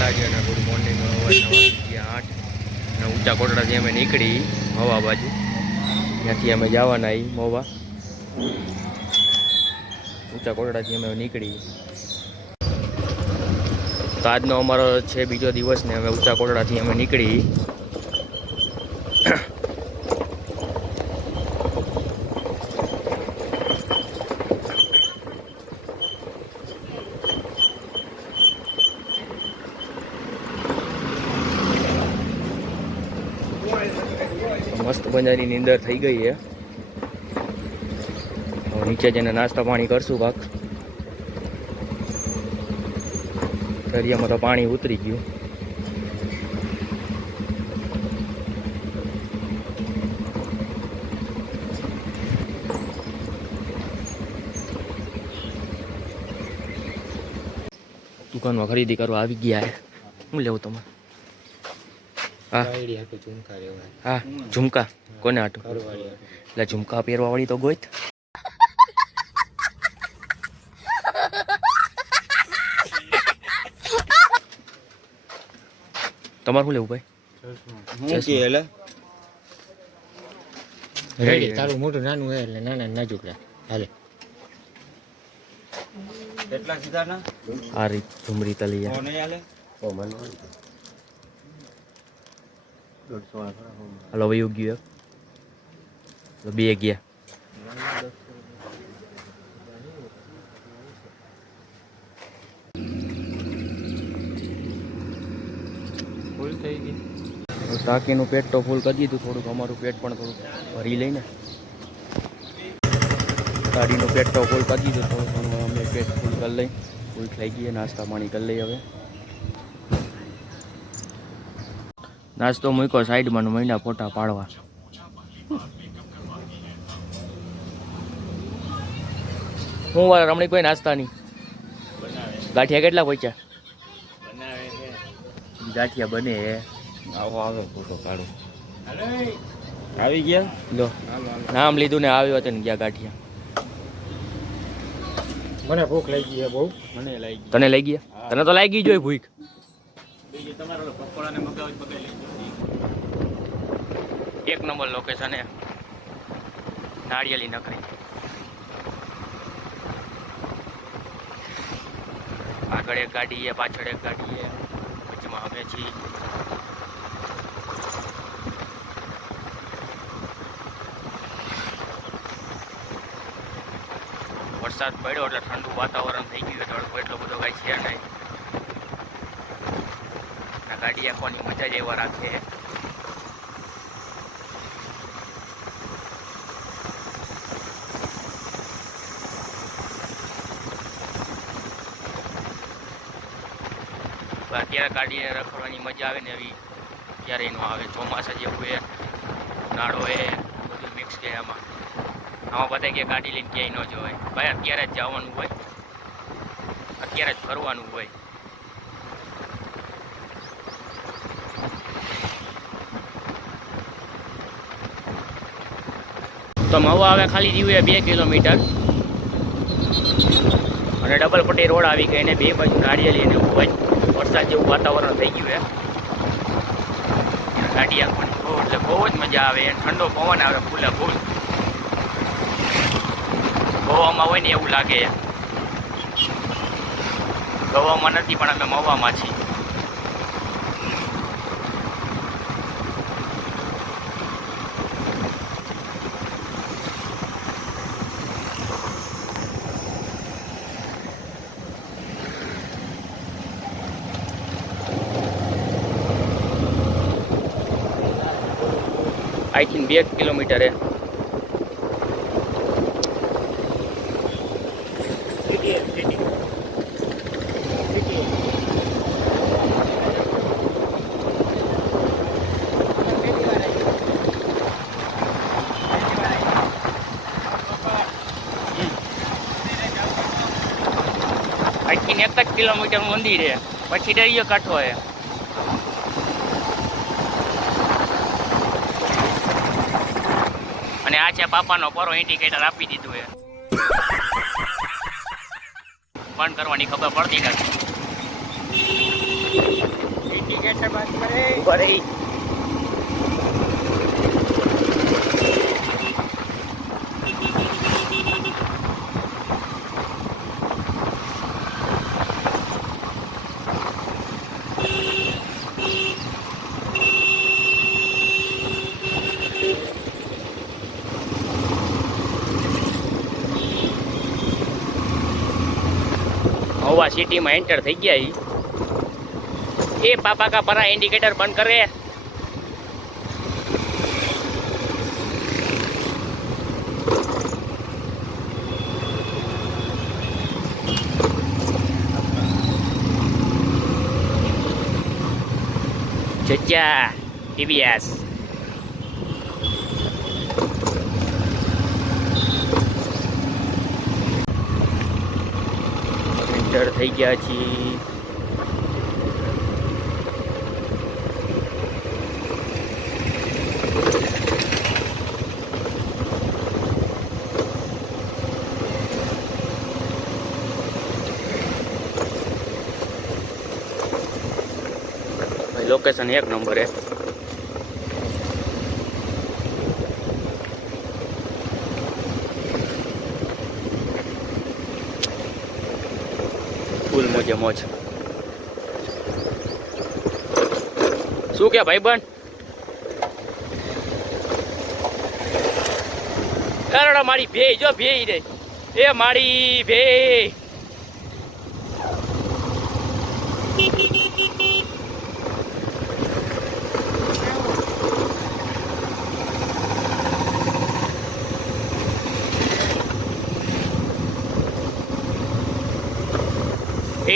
માતાજી અને good morning. સવારના 8 અને ઊંચા કોટડાથી અમે નીકળી મવા બાજુ. ત્યાંથી અમે જવાના મવા. ઊંચા કોટડાથી અમે નીકળી. તો આજનો અમારો છે બીજો દિવસ ને અમે ઊંચા કોટડાથી અમે નીકળી. મસ્ત બંજારી નીંદર થઈ ગઈ છે. નીચે જઈને નાસ્તા પાણી કરશું કાક. દરિયામાં તો પાણી ઉતરી ગયું. દુકાનમાં ખરીદી કરવા આવી ગયા. શું લેવું તમારે? હા હા ઝુમકા કોને આટું? એટલે ઝુમકા પહેરવા વાળી તો ગોઈત. તમારે શું લેવું ભાઈ? રેડી તારું મોટું નાનું હોય એટલે નાના નાજુક હાલે. કેટલા સીધા ના આ રીત ઝુમરી તલી હલો વયું ગયું બે ગયા. ફૂલ થઈ ગઈ. ટાંકીનું પેટ તો ફૂલ કરી દીધું. થોડુંક અમારું પેટ પણ થોડુંક ભરી લઈને. ગાડીનું પેટ તો ફૂલ કરી દીધું. થોડું ઘણું અમે પેટ ફૂલ કરી લઈ. ફૂલ થઈ ગઈ. નાસ્તા પાણી કરી લઈ. હવે નાસ્તો મૂક્યો સાઈડમાં મહિના ફોટા પાડવા. હું વાર રમણીકભાઈ નાસ્તાની ગાંઠિયા કેટલા પહોંચ્યા? ગાંઠિયા બને હે. આવો આવે ફોટો કાઢો. આવી ગયા લો નામ લીધું ને આવ્યો હતો ને ગયા ગાંઠિયા. મને ભૂખ લાગી છે બહુ. મને લાગી તને લઈ ગયા? તને તો લાગી જોઈ ભૂખ. તમારો પકોડા ને મગાવી બગાઈ લઈ. એક નંબર લોકેશન હે નાળિયેરી નકરી. આગળ એક ગાડી છે, પાછળ એક ગાડી છે, વચમાં અમે છીએ. વરસાદ પડ્યો એટલે ઠંડુ વાતાવરણ થઈ ગયું. તડકો એટલો બધો કાંઈ છે નહીં. ગાડી આંખવાની મજા જ એવા રાખે. અત્યારે ગાડીને રખડવાની મજા આવે ને એવી ક્યારેય ન આવે. ચોમાસા જેવું એ ઉનાળો એ બધું મિક્સ છે આમાં. આમાં બધા કે ગાડી લઈને ક્યાંય ન જવાય ભાઈ. અત્યારે જ જવાનું હોય, અત્યારે જ ફરવાનું હોય. તો મવા આવે ખાલી જીવે 2 કિલોમીટર અને ડબલ પટ્ટી રોડ આવી ગઈ ને બે બાજુ નાળિયેરી ને હોય. વરસાદ જેવું વાતાવરણ થઈ ગયું છે. ગાડી આંખવાની એટલે બહુ જ મજા આવે. ઠંડો પવન આવે ફૂલે ફૂલ. ગોવામાં હોય ને એવું લાગે. ગોવામાં નથી પણ અમે મવામાં છીએ. आई थिंक 2 किलोमीटर है. आई थिंक 1 किलोमीटर मंदिर है. पछी दरियो काठो है. અને આ છે બાપાનો પરો. ઇન્ડિકેટર આપી દીધું છે. બંધ કરવાની ખબર પડતી નથી. ઉભા રહી. મહુવા સિટીમાં એન્ટર થઈ ગયા ઈ. એ પાપા કા પરા इंडिकेटर बंद कर रहे हैं. चचा TVS એન્ટર થઈ ગયા છીએ. लोकेशन एक नंबर है. फूल मोजे मौज. शू क्या भाई बन अरे मारी भे जो भे रे ए मारी भे એ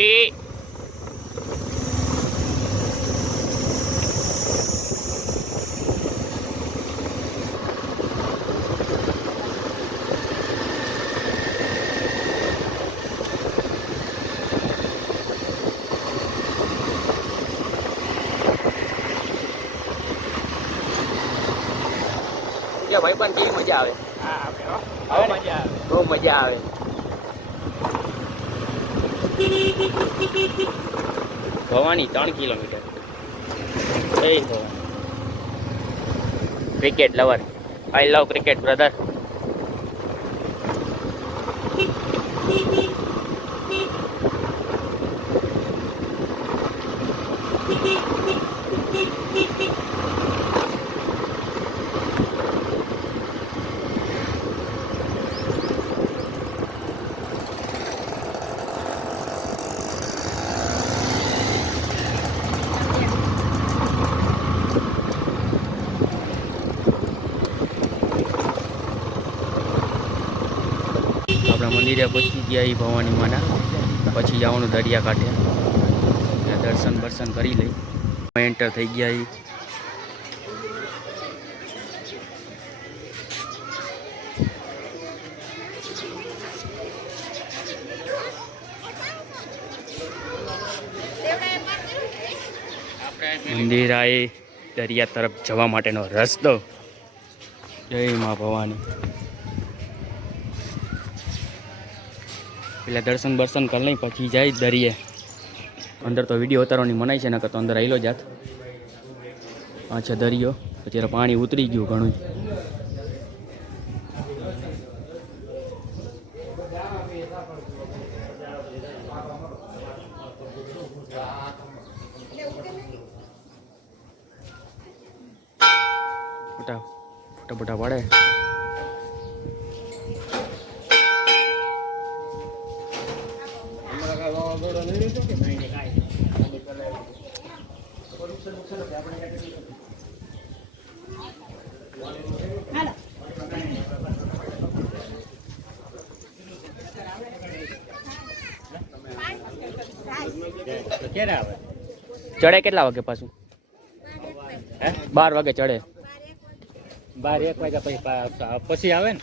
ભાઈ પણ કેવી મજા આવે. બહુ મજા આવે. Bhavani 3 kilometre. Cricket lover. I love cricket brother. આપણા મંદિરે પહોંચી ગયા એ ભવાની માના. પછી જવાનું દરિયા કાંઠે. ત્યાં દર્શન બર્શન કરી લઈ. એન્ટર થઈ ગયા એ. મંદિર આએ દરિયા તરફ જવા માટેનો રસ્તો. જય મા ભવાની. પેલા દર્શન બર્શન કરી લઈ પછી જાય દરિયે. અંદર તો વિડીયો ઉતારવાની મનાય છે, નકર તો અંદર આવેલો જાત. આ છે દરિયો. અત્યારે પાણી ઉતરી ગયું ઘણું. ફોટા ફોટા પડે. ચડે કેટલા વાગે પાછું? 12 વાગે ચડે. 12-1 વાગ્યા પછી આવે ને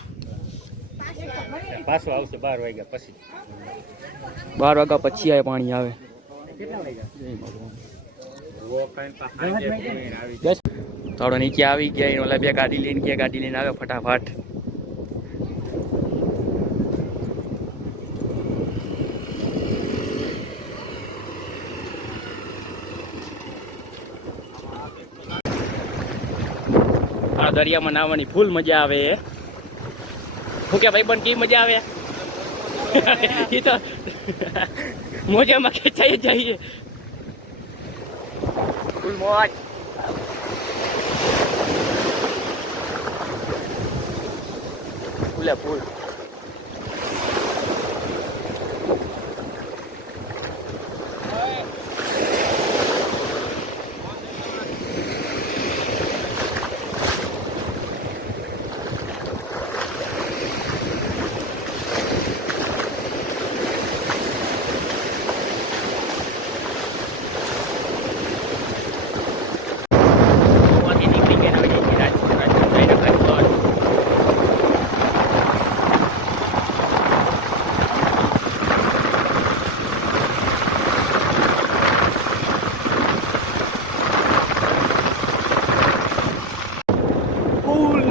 પાછું આવશે 12 વાગ્યા પછી. 12 વાગ્યા પછી આવે પાણી આવે. થોડો નીચે આવી ગયા. ઓલા બે ગાડી લઈને ગયા. ગાડી લઈને આવે ફટાફટ. આવા દરિયામાં નાહવાની ફૂલ મજા આવે. શું કે ભાઈ પણ કી મજા આવે? એ તો મોજામાં ખેંચાઈ જઈએ. ફૂલ મોજ. ફૂલે ફૂલ.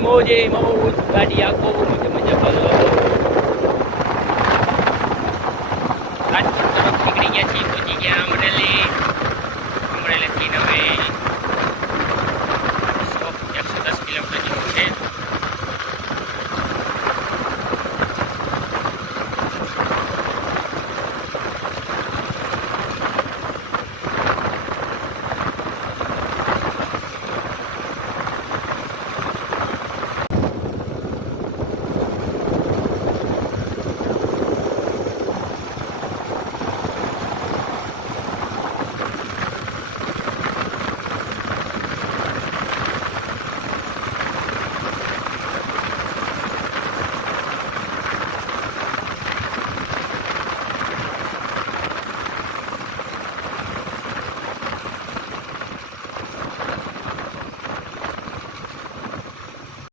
મોજે મોજ ગાડી આખો મજા મજા કરો. રાજકોટ તરફ નીકળી ગયા છીએ, પહોંચી ગયા મંડળી.